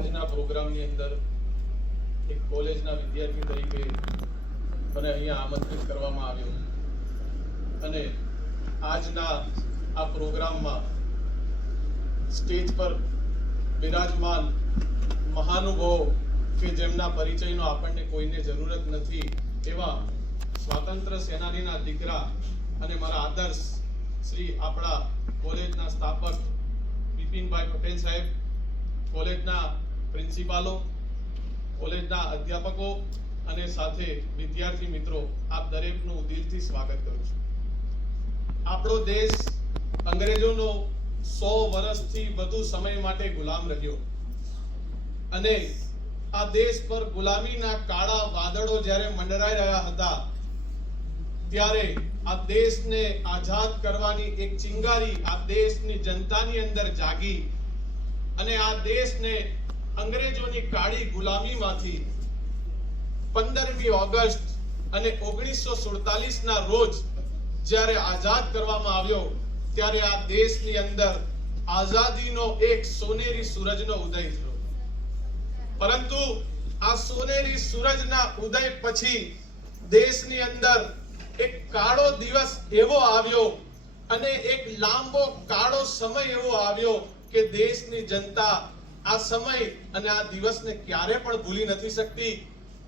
આજના પ્રોગ્રામની અંદર એક કોલેજના વિદ્યાર્થી તરીકે મને અહીંયા આમંત્રિત કરવામાં આવ્યો અને આજના આ પ્રોગ્રામમાં સ્ટેજ પર બિરાજમાન મહાનુભાવો કે જેમના પરિચયનો આપણને કોઈને જરૂરત નથી એવા સ્વાતંત્ર્ય સેનાનીના દીકરા અને મારા આદર્શ શ્રી આપણા કોલેજના સ્થાપક બિપિનભાઈ પટેલ સાહેબ, કોલેજના પ્રિન્સિપાલો, કોલેજના અધ્યાપકો અને સાથે વિદ્યાર્થી મિત્રો, આપ દરેકનું દિલથી સ્વાગત કરું છું. આપણો દેશ અંગ્રેજોનો 100 વર્ષથી વધુ સમય માટે ગુલામ રહ્યો અને આ દેશ પર ગુલામીના કાળા વાદળો જ્યારે મંડરાઈ રહ્યા હતા ત્યારે આ દેશને આઝાદ કરવાની એક ચિંગારી આ દેશની જનતાની અંદર જાગી અને આ દેશને અંગ્રેજોની કાળી ગુલામીમાંથી 15મી ઓગસ્ટ અને 1947 ના રોજ જ્યારે આઝાદ કરવામાં આવ્યો ત્યારે આ દેશની અંદર આઝાદીનો એક સોનેરી સૂરજનો ઉદય થયો. પરંતુ આ સોનેરી સૂરજના ઉદય પછી દેશની અંદર એક કાળો દિવસ એવો આવ્યો અને એક લાંબો કાળો સમય એવો આવ્યો કે દેશની જનતા આ સમય અને આ દિવસને ક્યારે પણ ભૂલી નથી શકતી.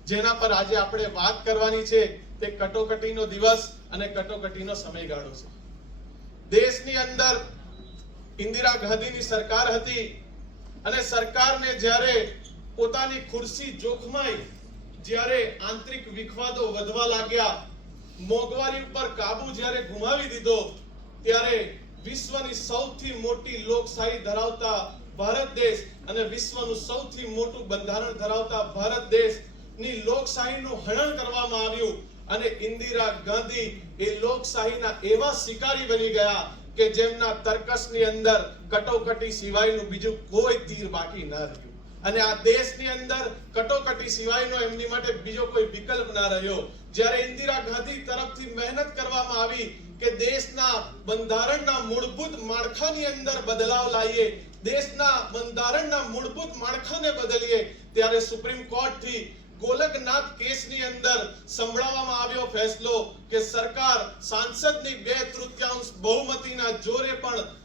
જેના પર આજે આપણે વાત કરવાની છે તે કટોકટીનો દિવસ અને કટોકટીનો સમયગાળો છે. દેશની અંદર ઇન્દિરા ગાંધીની સરકાર હતી અને સરકારને જ્યારે પોતાની ખુરશી જોખમાઈ, જ્યારે આંતરિક વિખવાદો વધવા લાગ્યા, મોંઘવારી ઉપર કાબુ જ્યારે ગુમાવી દીધો ત્યારે વિશ્વની સૌથી મોટી લોકશાહી ધરાવતા ભારત દેશ અને વિશ્વનું સૌથી મોટું બંધારણ ધરાવતા ભારત દેશની લોકશાહીનું હનન કરવામાં આવ્યું અને ઇન્દિરા ગાંધી એ લોકશાહીના એવા શિકારી બની ગયા કે જેમના તર્કસની અંદર કટોકટી સિવાયનું બીજું કોઈ તીર બાકી ન રહ્યું અને આ દેશની અંદર કટોકટી સિવાયનો એમની માટે બીજો કોઈ વિકલ્પ ના રહ્યો. જ્યારે ઇન્દિરા ગાંધી તરફથી મહેનત કરવામાં આવી કે દેશના બંધારણના મૂળભૂત માળખાની અંદર બદલાવ લાવીએ, દેશના બંધારણના મૂળભૂત માળખાને બદલીએ, ત્યારે સુપ્રીમ કોર્ટથી ગોલકનાથ કેસની અંદર સંભળાવવામાં આવ્યો ફેસલો કે સરકાર સાંસદની 2/3 બહુમતીના જોરે પણ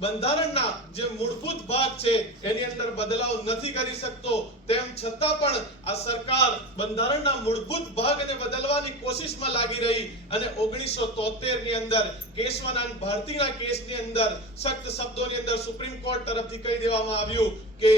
બંધારણના જે મૂળભૂત ભાગ છે એની અંદર બદલાવ નથી કરી શકતો. તેમ છતાં પણ આ સરકાર બંધારણના મૂળભૂત ભાગને બદલવાની કોશિશમાં લાગી રહી અને 1973 ની અંદર કેશવાનંદ ભારતીના કેસની અંદર સખ્ત શબ્દોની અંદર સુપ્રીમ કોર્ટ તરફથી કહી દેવામાં આવ્યું કે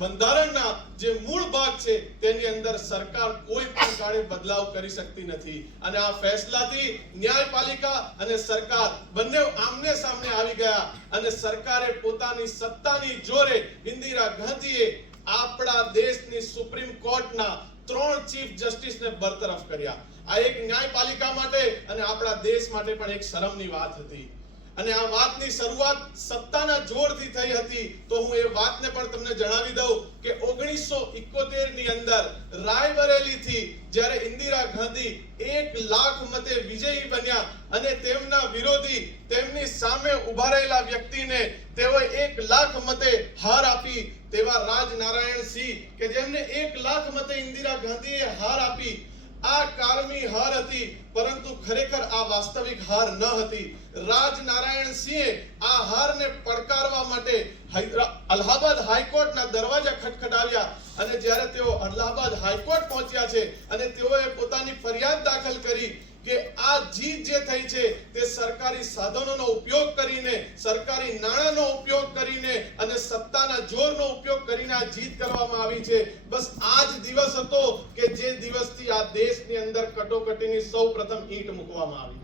બંધારણના જે મૂળ ભાગ છે તેની અંદર સરકાર કોઈ પણ કાળે બદલાવ કરી શકતી નથી અને આ ફેસલાથી ન્યાયપાલિકા અને સરકાર બંને આમને સામને આવી ગયા અને સરકારે પોતાની સત્તાની જોરે ઇન્દિરા ગાંધીએ આપણા દેશની સુપ્રીમ કોર્ટના 3 ચીફ જસ્ટિસને બરતરફ કર્યા. આ એક ન્યાયપાલિકા માટે અને આપણા દેશ માટે પણ એક શરમની વાત હતી અને આ વાતની શરૂઆત સત્તાના જોરથી થઈ હતી. તો હું એ વાતને પણ તમને જણાવી દઉં કે 1971 ની અંદર રાયબરેલીથી જ્યારે ઇન્દિરા ગાંધી 1 લાખ મતે વિજયી બન્યા અને તેમના વિરોધી તેમની સામે ઉભા રહેલા વ્યક્તિને તેઓએ 1 લાખ મતે હાર આપી તેવા રાજનારાયણ સિંહ કે જેમને 1 લાખ મતે ઇન્દિરા ગાંધીએ હાર આપી, આ કારમી હાર હતી પરંતુ ખરેખર આ વાસ્તવિક હાર ન હતી. રાજનારાયણ સિંહે આ હારને પડકારવા માટે અલ્હાબાદ હાઈકોર્ટના દરવાજા ખટખટાવ્યા અને જ્યારે તેઓ અલ્હાબાદ હાઈકોર્ટ પહોંચ્યા છે અને તેઓએ પોતાની ફરિયાદ દાખલ કરી કે આ જીત જે થઈ છે તે સરકારી સાધનોનો ઉપયોગ કરીને, સરકારી નાણાંનો ઉપયોગ કરીને અને સત્તાના જોરનો ઉપયોગ કરીને આ જીત કરવામાં આવી છે. બસ આ જ દિવસ હતો કે જે દિવસથી આ દેશની અંદર કટોકટીની સૌપ્રથમ ઈંટ મૂકવામાં આવી.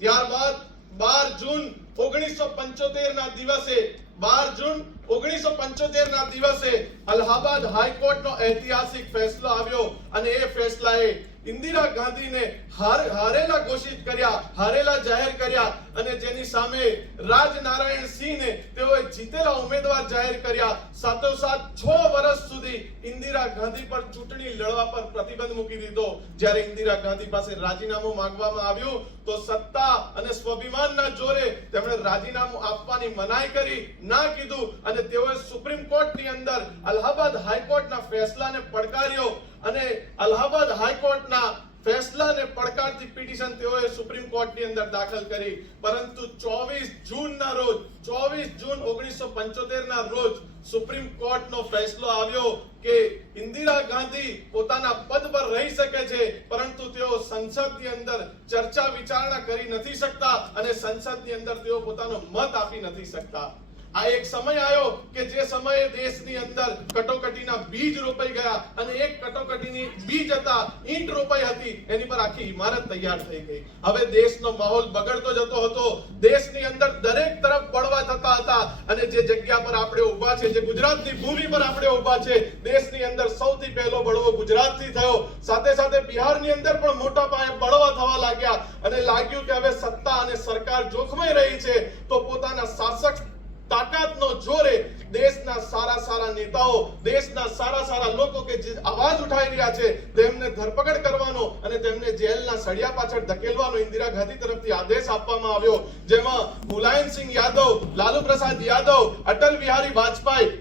ત્યારબાદ 12 જૂન 1975 ના દિવસે 12 જૂન 1975 ના દિવસે અલ્હાબાદ હાઈકોર્ટનો ઐતિહાસિક ફેસલો આવ્યો અને એ ફેસલાએ ઇન્દિરા ગાંધીને હારેલા ઘોષિત કર્યા, હારેલા જાહેર કર્યા અને જેની સામે રાજનારાયણ સિંહને તેઓએ જીતેલા ઉમેદવાર જાહેર કર્યા. સાથોસાથ 6 વર્ષ સુધી ઇન્દિરા ગાંધી પર ચૂંટણી લડવા પર પ્રતિબંધ મૂકી દીધો. જ્યારે ઇન્દિરા ગાંધી પાસે રાજીનામું માંગવામાં આવ્યું તો સત્તા અને સ્વાભિમાનના જોરે તેમણે રાજીનામું આપવાની મનાઈ કરી, ના કીધું અને તેઓએ સુપ્રીમ કોર્ટની અંદર અલ્હાબાદ હાઈકોર્ટના ફેસલાને પડકાર્યો અને અલ્હાબાદ હાઈકોર્ટના ફેસલાને પડકારતી પિટિશન તેઓએ સુપ્રીમ કોર્ટની અંદર દાખલ કરી. પરંતુ 24 જૂનના રોજ 24 જૂન 1975 ના રોજ સુપ્રીમ કોર્ટનો ફેસલો આવ્યો કે ઇન્દિરા ગાંધી પોતાના પદ પર રહી શકે છે, પરંતુ તેઓ સંસદની અંદર ચર્ચા વિચારણા કરી નથી શકતા અને સંસદની અંદર તેઓ પોતાનો મત આપી નથી શકતા. આ એક સમય આવ્યો કે જે સમયે દેશની અંદર કટોકટીના બીજ રોપાઈ ગયા અને એક કટોકટીની બીજ હતા, ઈંટ રોપાઈ હતી, એની પર આખી ઇમારત તૈયાર થઈ ગઈ. હવે દેશનો માહોલ બગડતો જતો હતો. દેશની અંદર દરેક તરફ બળવા થતા હતા અને જે જગ્યા પર આપણે ઊભા છે, જે ગુજરાતની ભૂમિ પર આપણે ઊભા છે, દેશની અંદર સૌથી પહેલો બળવો ગુજરાતથી થયો. સાથે સાથે બિહારની અંદર પણ મોટા પાયે બળવા થવા લાગ્યા અને લાગ્યું કે હવે સત્તા અને સરકાર જોખમાઈ રહી છે, તો પોતાના શાસક તાકાતનો જોરે દેશના સારા નેતાઓ, દેશના સારા લોકો કે જે અવાજ ઉઠાવી રહ્યા છે તેમને ધરપકડ કરવાનો અને તેમને જેલના સળિયા પાછળ ધકેલવાનો ઇન્દિરા ગાંધી તરફથી આદેશ આપવામાં આવ્યો. જેમાં મુલાયમસિંહ યાદવ, લાલુ પ્રસાદ યાદવ, અટલ બિહારી વાજપેયી,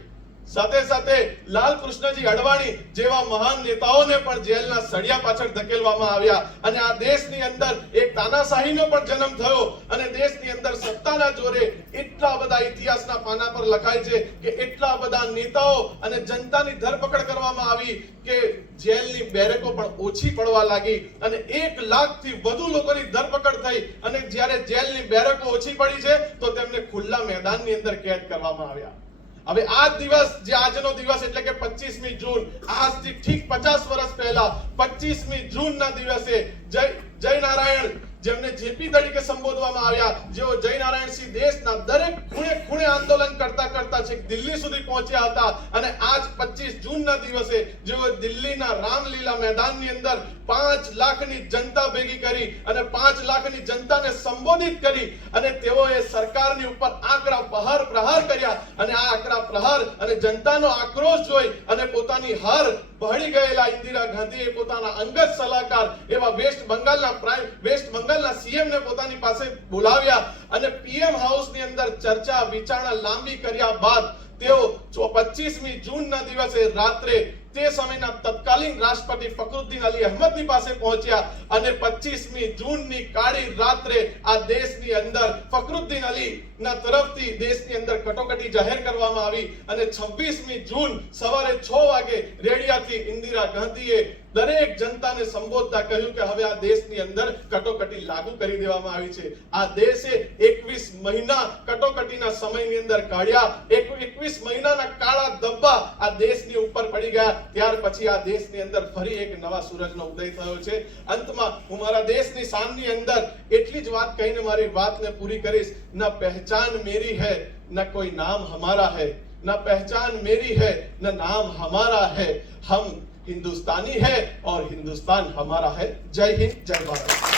સાથે સાથે લાલ કૃષ્ણજી અડવાણી જેવા મહાન નેતાઓને પણ જેલના સળિયા પાછળ ધકેલવામાં આવ્યા અને આ દેશની અંદર એક તાનાશાહીનો પણ જન્મ થયો અને દેશની અંદર સત્તાના જોરે એટલા બધા ઇતિહાસના પાના પર લખાય છે કે એટલા બધા નેતાઓ અને જનતાની ધરપકડ કરવામાં આવી કે જેલની બેરેકો પણ ઓછી પડવા લાગી અને 1 લાખથી વધુ લોકોની ધરપકડ થઈ અને જ્યારે જેલની બેરેકો ઓછી પડી છે તો તેમને ખુલ્લા મેદાનની અંદર કેદ કરવામાં આવ્યા. હવે આ દિવસ, જે આજનો દિવસ એટલે કે 25મી જૂન, આજથી ઠીક 50 વર્ષ પહેલા 25મી જૂનના દિવસે જય નારાયણ, જેમને જેપી તરીકે સંબોધવામાં આવ્યા, જેઓ જય નારાયણસિંહ દેશના દરેક ખૂણે આંદોલન કરતા છેક દિલ્હી સુધી પહોંચ્યા હતા અને આજ 25 જૂનના દિવસે જેઓ દિલ્હીના રામલીલા મેદાનની અંદર 5 લાખની જનતા ભેગી કરી અને 5 લાખની જનતાને સંબોધિત કરી અને તેઓએ સરકારની ઉપર આકરા પ્રહાર કર્યા અને આ આકરા પ્રહાર અને જનતાનો આક્રોશ જોઈ અને પોતાની હાર પહોળી ગયેલા ઇન્દિરા ગાંધીએ પોતાના અંગત સલાહકાર એવા વેસ્ટ બંગાળના સીએમ ને પોતાની પાસે બોલાવ્યા અને પીએમ હાઉસની અંદર ચર્ચા વિચારણા લાંબી કર્યા બાદ તેઓ 25મી જૂનના દિવસે રાત્રે તે સમયના તત્કાલીન રાષ્ટ્રપતિ ફખરુદ્દીન અલી અહેમદની પાસે પહોંચ્યા અને 25મી જૂનની કાળી રાત્રે આ દેશની અંદર ફખરુદ્દીન અલી ના તરફથી દેશની અંદર કટોકટી જાહેર કરવામાં આવી અને 26મી જૂન સવારે 6 વાગે રેડિયાથી ઇન્દિરા ગાંધીએ દરેક જનતાને સંબોધતા કહ્યું કે હવે આ દેશની અંદર કટોકટી લાગુ કરી દેવામાં આવી છે. આ દેશે 21 મહિના કટોકટીના સમયની અંદર કાઢ્યા. 21 મહિનાના કાળા ધબ્બા આ દેશની ઉપર પડી ગયા. ત્યાર પછી આ દેશની અંદર ફરી એક નવા સૂરજનો ઉદય થયો છે. અંતમાં હું મારા દેશની શાનની અંદર એટલી જ વાત કહીને મારી વાતને પૂરી કરીશ. ન પહેચાન મેરી હૈ ન કોઈ નામ હમારા હૈ, न पहचान मेरी है न नाम हमारा है, हम हिंदुस्तानी है और हिंदुस्तान हमारा है. जय हिंद, जय भारत.